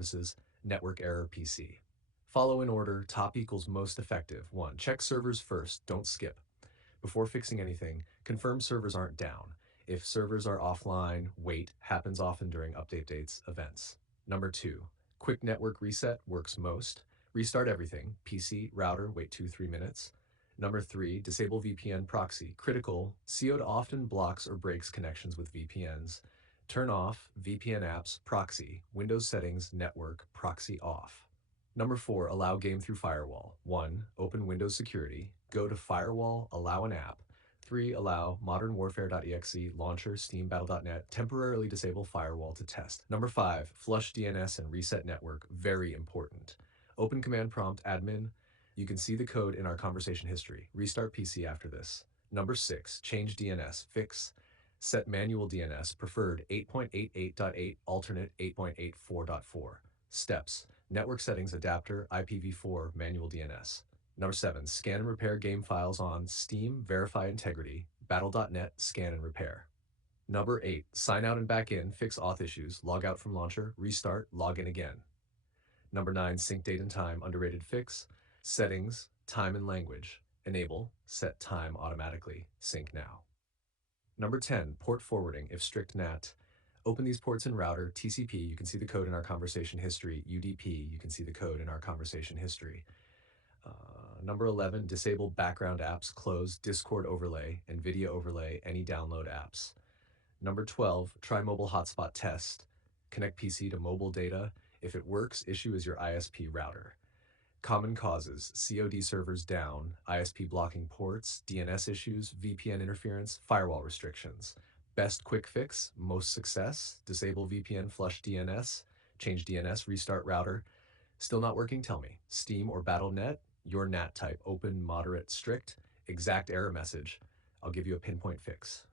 services, network error PC. Follow in order, top equals most effective. 1. Check servers first, don't skip. Before fixing anything, confirm servers aren't down. If servers are offline, wait, happens often during update dates, events. Number 2. Quick network reset works most. Restart everything, PC, router, wait 2-3 minutes. Number 3. Disable VPN proxy, critical. COD often blocks or breaks connections with VPNs. Turn off VPN apps, proxy, Windows settings, network, proxy off. Number 4, allow game through firewall. 1, open Windows security, go to firewall, allow an app. 3, allow modernwarfare.exe, launcher, Steam Battle.net, temporarily disable firewall to test. Number 5, flush DNS and reset network, very important. Open command prompt admin, you can see the code in our conversation history. Restart PC after this. Number 6, change DNS, fix. Set manual DNS, preferred 8.88.8, alternate 8.84.4. Steps. Network settings adapter, IPv4, manual DNS. Number 7, scan and repair game files on Steam, verify integrity, battle.net, scan and repair. Number 8, sign out and back in, fix auth issues, log out from launcher, restart, log in again. Number 9, sync date and time, underrated fix. Settings, time and language. Enable, set time automatically, sync now. Number 10, port forwarding, if strict NAT. Open these ports in router, TCP, you can see the code in our conversation history, UDP, you can see the code in our conversation history. Number 11, disable background apps, close Discord overlay, NVIDIA overlay, any download apps. Number 12, try mobile hotspot test. Connect PC to mobile data. If it works, issue as your ISP router. Common causes, COD servers down, ISP blocking ports, DNS issues, VPN interference, firewall restrictions. Best quick fix, most success, disable VPN, flush DNS, change DNS, restart router. Still not working? Tell me. Steam or Battle.net, your NAT type, open, moderate, strict, exact error message. I'll give you a pinpoint fix.